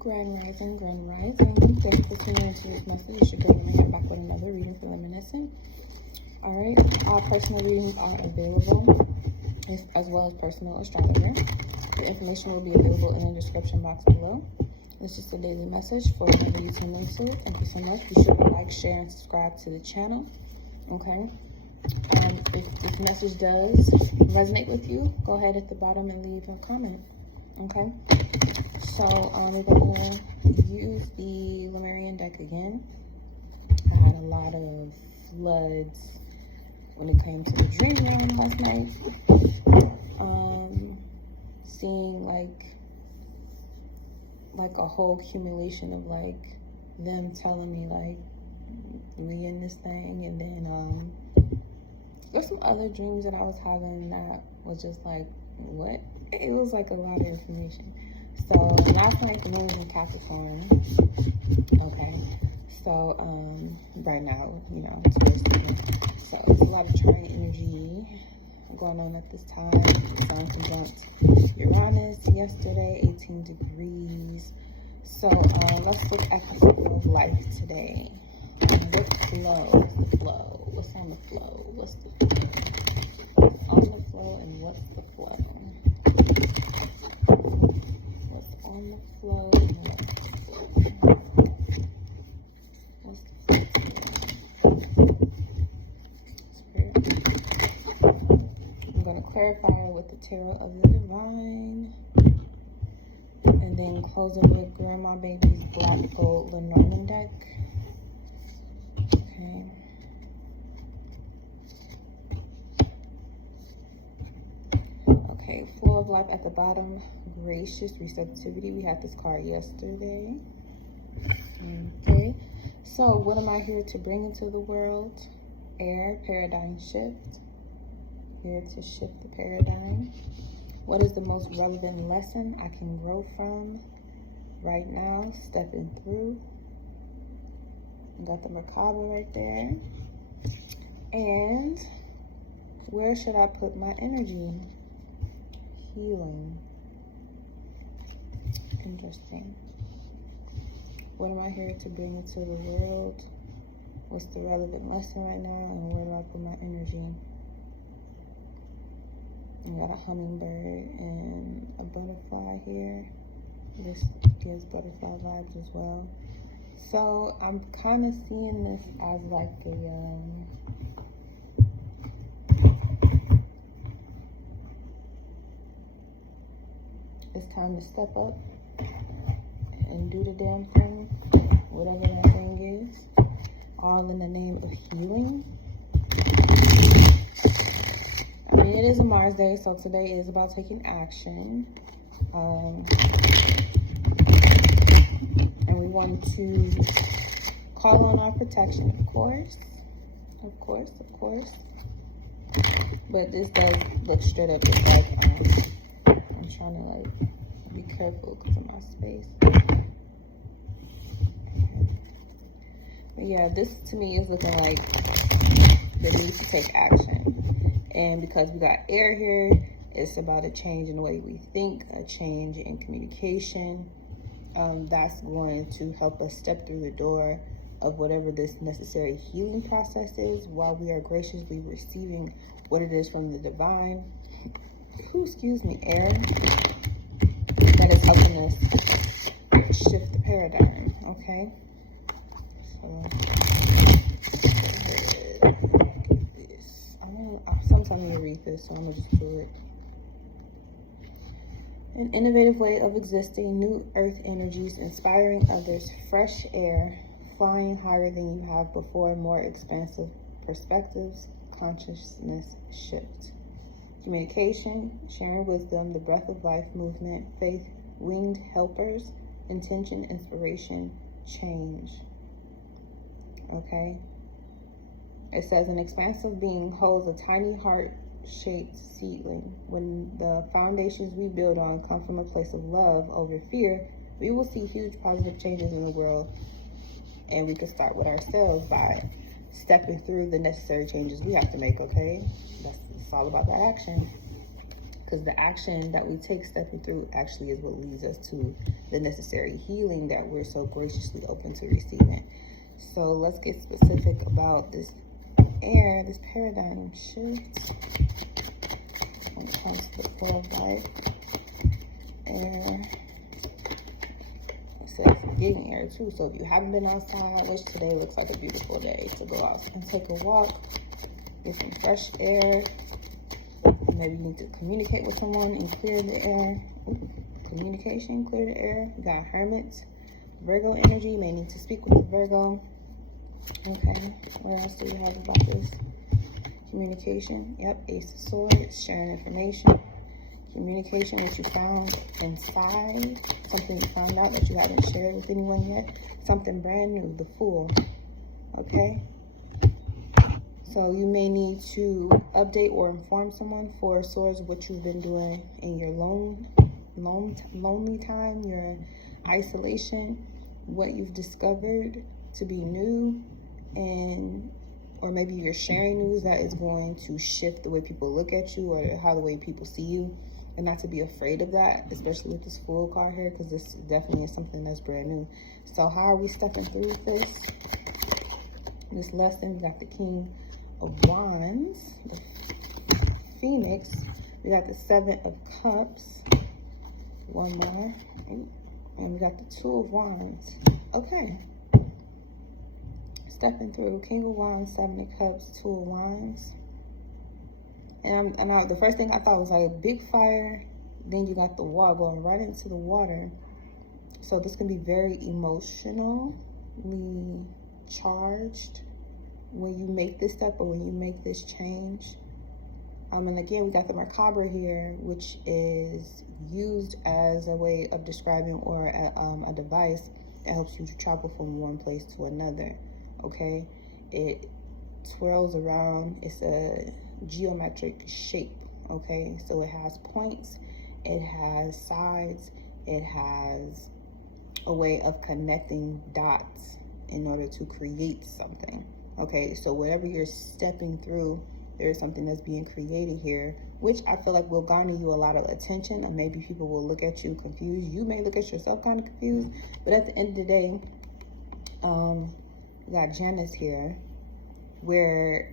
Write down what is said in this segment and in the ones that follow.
Grand Rising, Grand Rising. Thank you for tuning into this message. It's your girl, Lenormand, back with another reading for Luminescent. Alright, all personal readings are available, as well as personal astrologer. The information will be available in the description box below. It's just a daily message for whenever you tune into it. Thank you so much. Be sure to like, share, and subscribe to the channel. Okay? If this message does resonate with you, go ahead at the bottom and leave a comment. Okay? So we're going to use the Lemurian deck again. I had a lot of floods when it came to the dream realm last night. Seeing like a whole accumulation of like them telling me like we in this thing, and then there's some other dreams that I was having that was just like, what? It was like a lot of information. So last night the moon was in Capricorn. Okay. So right now, you know, it's basically, so it's a lot of trying energy going on at this time. Sun conjunct Uranus yesterday, 18 degrees. So let's look at the flow of life today. What's flow? What's the flow? What's on the flow? What's the flow? What's on the flow and what's the flow? What's on the flow and what's the flow? What's the flow? Spirit. I'm going to clarify with the Tarot of the Divine. And then close it with Grandma Baby's Black Gold Lenormand deck. Okay. Okay, flow of life at the bottom. Gracious receptivity. We had this card yesterday. Okay. So what am I here to bring into the world? Air, paradigm shift. Here to shift the paradigm. What is the most relevant lesson I can grow from right now? Stepping through. Got the macabre right there. And where should I put my energy? Healing. Interesting. What am I here to bring into the world? What's the relevant lesson right now? And where do I put my energy? I got a hummingbird and a butterfly here. This gives butterfly vibes as well. So I'm kind of seeing this as like it's time to step up and do the damn thing, whatever that thing is, all in the name of healing. I mean, it is a Mars day, so today is about taking action. And we want to call on our protection, of course. But this does look straight up just like, I'm trying to like be careful because of my space. Okay. But yeah, this to me is looking like the need to take action. And because we got air here, it's about a change in the way we think, a change in communication. That's going to help us step through the door of whatever this necessary healing process is, while we are graciously receiving what it is from the divine. Excuse me, air. That is helping us shift the paradigm, okay? So, sometimes you read this, so I'm gonna just do it. An innovative way of existing, new earth energies, inspiring others, fresh air, flying higher than you have before, more expansive perspectives, consciousness shift. Communication, sharing wisdom, the breath of life movement, faith, winged helpers, intention, inspiration, change. Okay? It says, an expansive being holds a tiny heart-shaped seedling. When the foundations we build on come from a place of love over fear, we will see huge positive changes in the world. And we can start with ourselves by stepping through the necessary changes we have to make, okay? It's all about that action. because the action that we take stepping through actually is what leads us to the necessary healing that we're so graciously open to receiving. So let's get specific about this air, this paradigm shift when it comes to the flow of life. Air. It says getting air too. So if you haven't been outside, which today looks like a beautiful day to go out and take a walk, get some fresh air. Maybe you need to communicate with someone and clear the air. Communication, clear the air. You got Hermit, Virgo energy. You may need to speak with the Virgo. Okay, what else do we have about this? Communication. Yep, Ace of Swords, sharing information. Communication, what you found inside. Something you found out that you haven't shared with anyone yet. Something brand new, the Fool. Okay? So you may need to update or inform someone. Four of Swords, what you've been doing in your lonely time, your isolation, what you've discovered to be new, and or maybe you're sharing news that is going to shift the way people look at you or how the way people see you, and not to be afraid of that, especially with this Fool card here, because this definitely is something that's brand new. So how are we stepping through this lesson? We got the King of Wands, the Phoenix, we got the Seven of Cups, one more, and we got the Two of Wands. Okay, stepping through King of Wands, Seven of Cups, Two of Wands. And the first thing I thought was like a big fire, then you got the wall going right into the water. So this can be very emotionally charged when you make this step or when you make this change. And again, we got the macabre here, which is used as a way of describing or a device that helps you to travel from one place to another. Okay, it twirls around. It's a geometric shape. Okay, so it has points, it has sides, it has a way of connecting dots in order to create something. Okay, so whatever you're stepping through, there's something that's being created here, which I feel like will garner you a lot of attention, and maybe people will look at you confused. You may look at yourself kind of confused, but at the end of the day, we got Janice here, where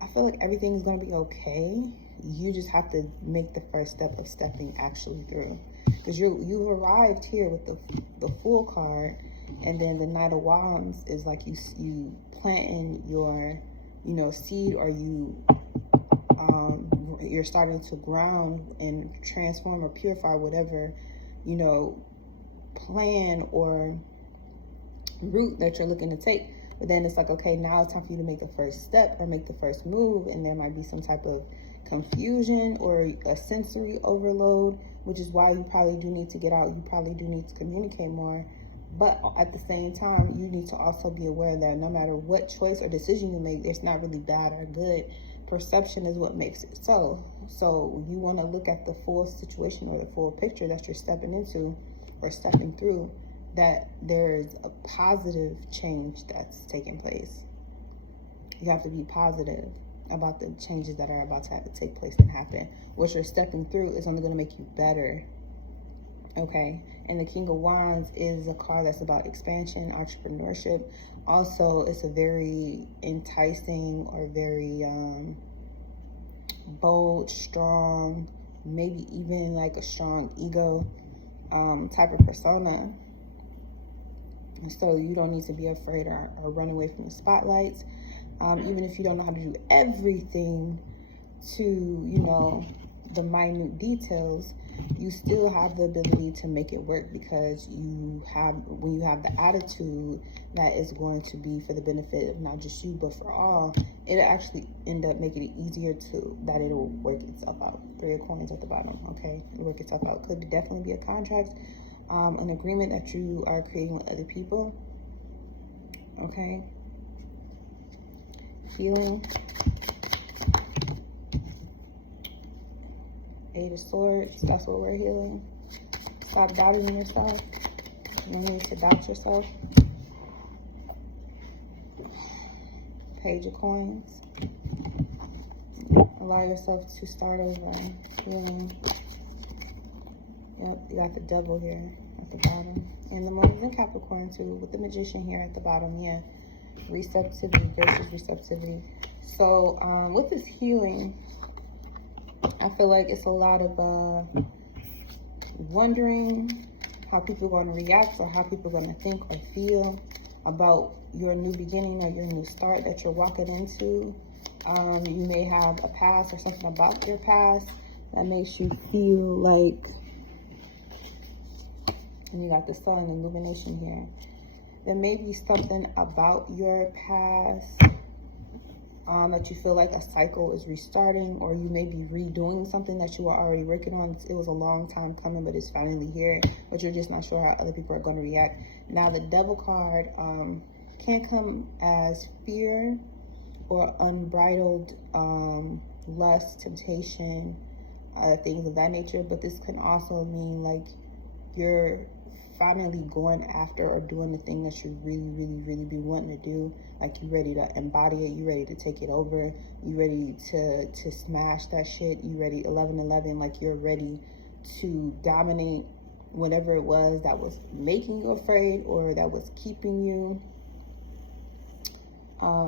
I feel like everything's going to be okay. You just have to make the first step of stepping actually through, because you arrived here with the Fool card. And then the Knight of Wands is like you planting your, seed, or you're starting to ground and transform or purify whatever, plan or route that you're looking to take. But then it's like, okay, now it's time for you to make the first step or make the first move, and there might be some type of confusion or a sensory overload, which is why you probably do need to get out. You probably do need to communicate more. But at the same time, you need to also be aware that no matter what choice or decision you make, it's not really bad or good. Perception is what makes it so. So you want to look at the full situation or the full picture that you're stepping into or stepping through, that there's a positive change that's taking place. You have to be positive about the changes that are about to have to take place and happen. What you're stepping through is only going to make you better. Okay, and the King of Wands is a card that's about expansion, entrepreneurship. Also, it's a very enticing or very bold, strong, maybe even like a strong ego type of persona. And so you don't need to be afraid or run away from the spotlights. Even if you don't know how to do everything to, the minute details, you still have the ability to make it work, because when you have the attitude that is going to be for the benefit of not just you but for all, it'll actually end up making it easier that it'll work itself out. 3 of Coins at the bottom. Okay, it'll work itself out. Could definitely be a contract, an agreement that you are creating with other people. Okay, healing. 8 of Swords, that's what we're healing. Stop doubting yourself. You need to doubt yourself. Page of Coins. Allow yourself to start over. Healing. Yep, you got the Devil here at the bottom. And the Moon is in Capricorn too, with the Magician here at the bottom. Yeah, receptivity, gracious receptivity. So with this healing, I feel like it's a lot of wondering how people are going to react or how people are going to think or feel about your new beginning or your new start that you're walking into. You may have a past or something about your past that makes you feel like, and you got the Sun, illumination here. There may be something about your past that you feel like a cycle is restarting, or you may be redoing something that you were already working on. It was a long time coming, but it's finally here, but you're just not sure how other people are going to react. Now, the Devil card can come as fear or unbridled lust, temptation, things of that nature, but this can also mean like you're finally going after or doing the thing that you really be wanting to do. Like, you ready to embody it, you ready to take it over, you ready to smash that shit, you ready, 1111, like you're ready to dominate whatever it was that was making you afraid or that was keeping you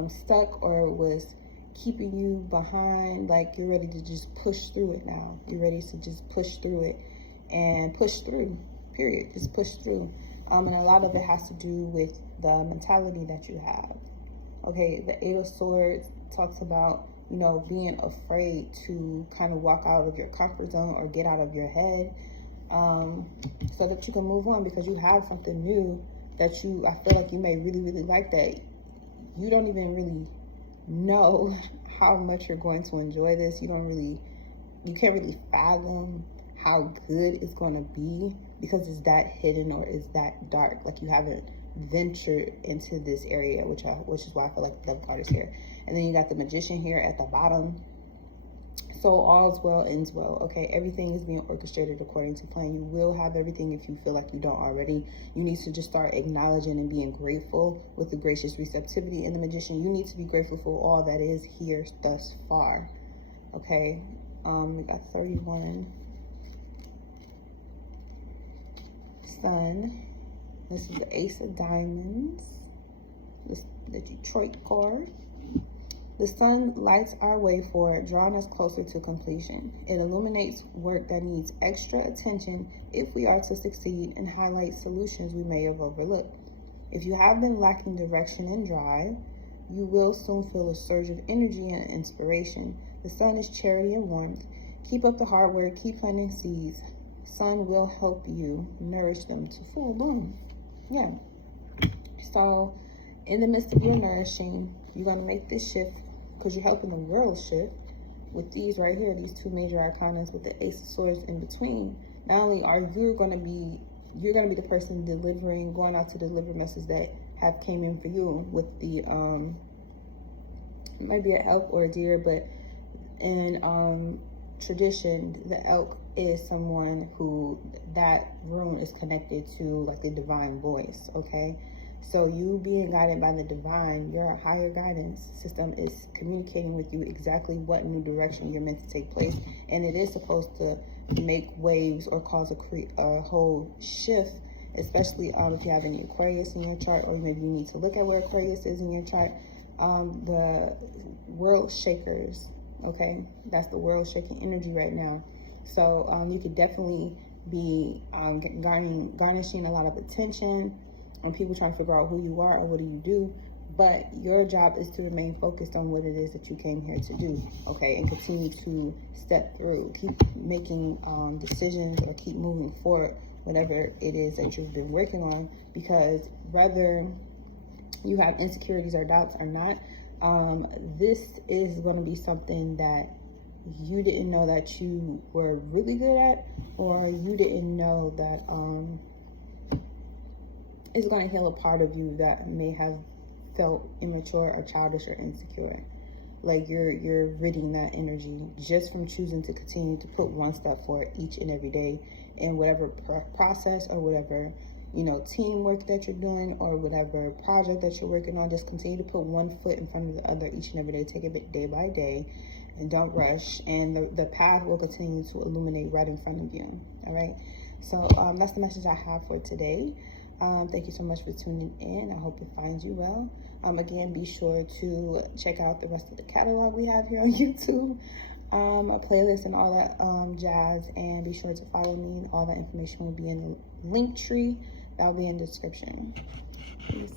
stuck or was keeping you behind. Like, you're ready to just push through it now. You're ready to just push through it and push through, period. Just push through. And a lot of it has to do with the mentality that you have. Okay, the Eight of Swords talks about, you know, being afraid to kind of walk out of your comfort zone or get out of your head, so that you can move on, because you have something new that I feel like you may really like, that you don't even really know how much you're going to enjoy this. You can't really fathom how good it's going to be, because it's that hidden or it's that dark. Like, you haven't ventured into this area, which is why I feel like the Devil card is here. And then you got the Magician here at the bottom. So all's well ends well. Okay, everything is being orchestrated according to plan. You will have everything if you feel like you don't already. You need to just start acknowledging and being grateful with the gracious receptivity in the Magician. You need to be grateful for all that is here thus far. Okay, we got 31. Sun. This is the Ace of Diamonds. This the Detroit card. The sun lights our way forward, drawing us closer to completion. It illuminates work that needs extra attention if we are to succeed, and highlights solutions we may have overlooked. If you have been lacking direction and drive, you will soon feel a surge of energy and inspiration. The sun is charity and warmth. Keep up the hard work, keep planting seeds. Sun will help you nourish them to full bloom. Yeah. So, in the midst of your nourishing, you're going to make this shift, because you're helping the world shift with these right here, these two major arcanas with the Ace of Swords in between. Not only are you're going to be the person going out to deliver messages that have came in for you with the, it might be an elk or a deer, but in tradition, the elk is someone who that rune is connected to, like the divine voice, okay? So you being guided by the divine, your higher guidance system is communicating with you exactly what new direction you're meant to take place. And it is supposed to make waves or cause a whole shift, especially if you have any Aquarius in your chart, or maybe you need to look at where Aquarius is in your chart. The world shakers, okay? That's the world shaking energy right now. So you could definitely be garnishing a lot of attention and people trying to figure out who you are or what do you do. But your job is to remain focused on what it is that you came here to do, okay? And continue to step through. Keep making decisions, or keep moving forward, whatever it is that you've been working on. Because whether you have insecurities or doubts or not, this is going to be something that you didn't know that you were really good at, or you didn't know that it's going to heal a part of you that may have felt immature or childish or insecure. Like you're ridding that energy just from choosing to continue to put one step forward each and every day in whatever process or whatever, you know, teamwork that you're doing or whatever project that you're working on. Just continue to put one foot in front of the other each and every day. Take it day by day and don't rush, and the path will continue to illuminate right in front of you. All right, so that's the message I have for today. Thank you so much for tuning in. I hope it finds you well. Again, be sure to check out the rest of the catalog we have here on YouTube, a playlist and all that jazz, and be sure to follow me. All that information will be in the link tree that will be in the description. Peace.